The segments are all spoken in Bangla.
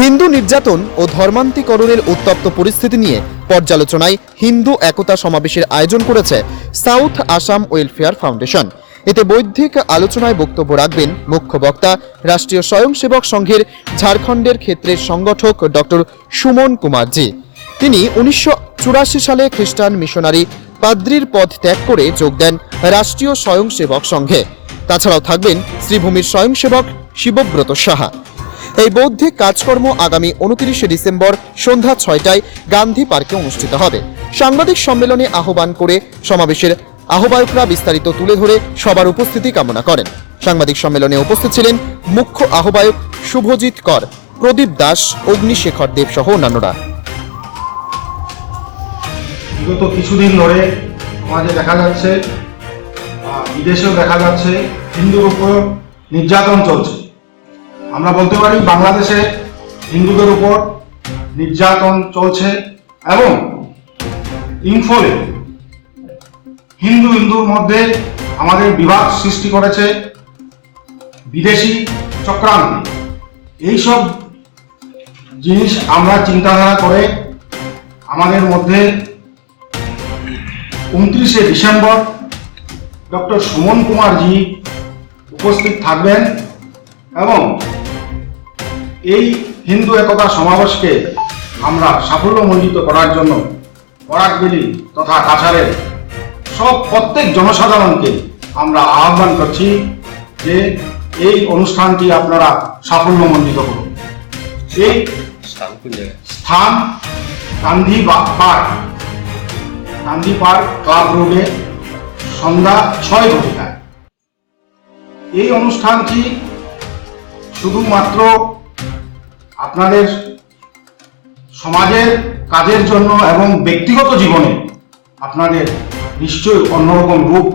হিন্দু নির্যাতন ও ধর্মান্তিকরণের উত্তপ্ত পরিস্থিতি নিয়ে পর্যালোচনায় হিন্দু একতা সমাবেশের আয়োজন করেছে সাউথ আসাম ওয়েলফেয়ার ফাউন্ডেশন। এতে বৈদিক আলোচনায় বক্তব্য রাখবেন মুখ্য বক্তা, রাষ্ট্রীয় স্বয়ংসেবক সংঘের ঝাড়খণ্ডের ক্ষেত্রের সংগঠক ডক্টর সুমন কুমারজি। তিনি উনিশশো চুরাশি সালে খ্রিস্টান মিশনারি পাদ্রির পদ ত্যাগ করে যোগ দেন রাষ্ট্রীয় স্বয়ংসেবক সংঘে। তাছাড়াও থাকবেন শ্রীভূমির স্বয়ংসেবক শিবব্রত সাহা। এই বৌদ্ধিক কাজকর্ম আগামী উনত্রিশে ডিসেম্বর সন্ধ্যা ছয়টায় গান্ধী পার্কে অনুষ্ঠিত হবে। সাংবাদিক সম্মেলনে আহ্বান করে সমাবেশের আহ্বায়করা বিস্তারিত তুলে ধরে সবার উপস্থিতি কামনা করেন। সাংবাদিক সম্মেলনে উপস্থিত ছিলেন মুখ্য আহ্বায়ক শুভজিৎ কর, প্রদীপ দাস, অগ্নিশেখর দেব সহ অন্যান্যরা। বিগত কিছুদিন ধরে সমাজে দেখা যাচ্ছে বিদেশেও দেখা যাচ্ছে হিন্দুর উপর নির্যাতন চলছে। আমরা বলতে পারি বাংলাদেশে হিন্দুদের উপর নির্যাতন চলছে এবং ইনফলে হিন্দু হিন্দুর মধ্যে আমাদের বিবাদ সৃষ্টি করেছে বিদেশি চক্রান্ত। এইসব জিনিস আমরা চিন্তাধারা করে আমাদের মধ্যে উনত্রিশে ডিসেম্বর ডক্টর সুমন কুমারজি উপস্থিত থাকবেন এবং এই হিন্দু একতা সমাবেশকে আমরা সাফল্যমণ্ডিত করার জন্য বরাকবেলি তথা কাছাড়ের সব প্রত্যেক জনসাধারণকে আমরা আহ্বান করছি যে এই অনুষ্ঠানটি আপনারা সাফল্যমণ্ডিত করুন। এই স্থান Gandhi park. Gandhi park club রোডে সন্ধ্যা ছয় ঘটিকায়। এই অনুষ্ঠানটি শুধুমাত্র আপনাদের সমাজের কাজের জন্য এবং ব্যক্তিগত জীবনে আপনাদের নিশ্চয়ই অন্যরকম রূপ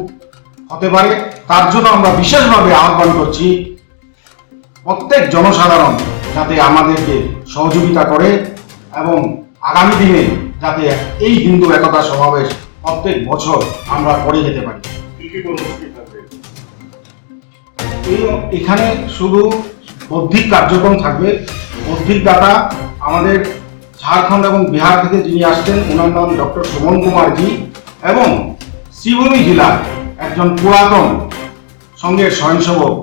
হতে পারে। তার জন্য আমরা বিশেষভাবে আহ্বান করছি প্রত্যেক জনসাধারণ যাতে আমাদেরকে সহযোগিতা করে এবং আগামী দিনে যাতে এই হিন্দু একতা সমাবেশ প্রত্যেক বছর আমরা করে যেতে পারি। এখানে শুধু বৌদ্ধিক কার্যক্রম থাকবে বৌদ্ধিক দাতা, আমাদের ঝাড়খণ্ড এবং বিহার থেকে যিনি আসছেন, ওনার নাম ডক্টর সুমন কুমারজি এবং শ্রীভূমি জেলার একজন পুরাতন সঙ্গের স্বয়ংসেবক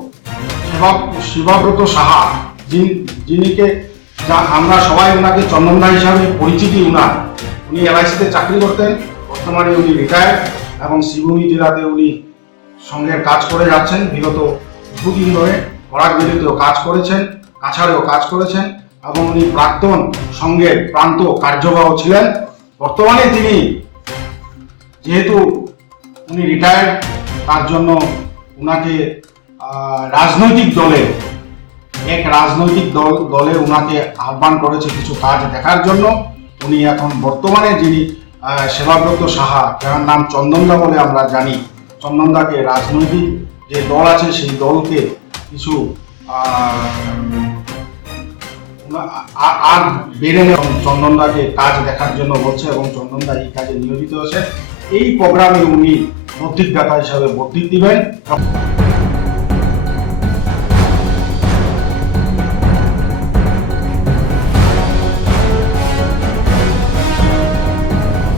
শিবা শিবাব্রত সাহা, যিনি যিনিকে যা আমরা সবাই ওনাকে চন্দনদা হিসাবে পরিচিতি উনার উনি এলআইসিতে চাকরি করতেন, বর্তমানে উনি রিটায়ার্ড এবং শ্রীভূমি জেলাতে উনি সঙ্গের কাজ করে যাচ্ছেন। বিগত দুদিন ধরে বরাকবেলিতেও কাজ করেছেন। কাছাড়েও কাজ করেছেন এবং উনি প্রাক্তন সঙ্গে প্রান্ত কার্যবাহ ছিলেন। বর্তমানে তিনি যেহেতু উনি রিটায়ার্ড তার জন্য উনাকে রাজনৈতিক দলে, এক রাজনৈতিক দল, দলে উনাকে আহ্বান করেছে কিছু কাজ দেখার জন্য। উনি এখন বর্তমানে যিনি সেবাব্রত সাহা, যার নাম চন্দনদা বলে আমরা জানি, চন্দনদাকে রাজনৈতিক যে দল আছে সেই দলকে কিছু আর বেড়ে চন্দনদাকে কাজ দেখার জন্য বলছে এবং চন্দনদা এই কাজে নিয়োজিত আছে এই প্রোগ্রামে উনি বৌদ্ধিক দাতা হিসাবে বৌদ্ধিক দিবেন।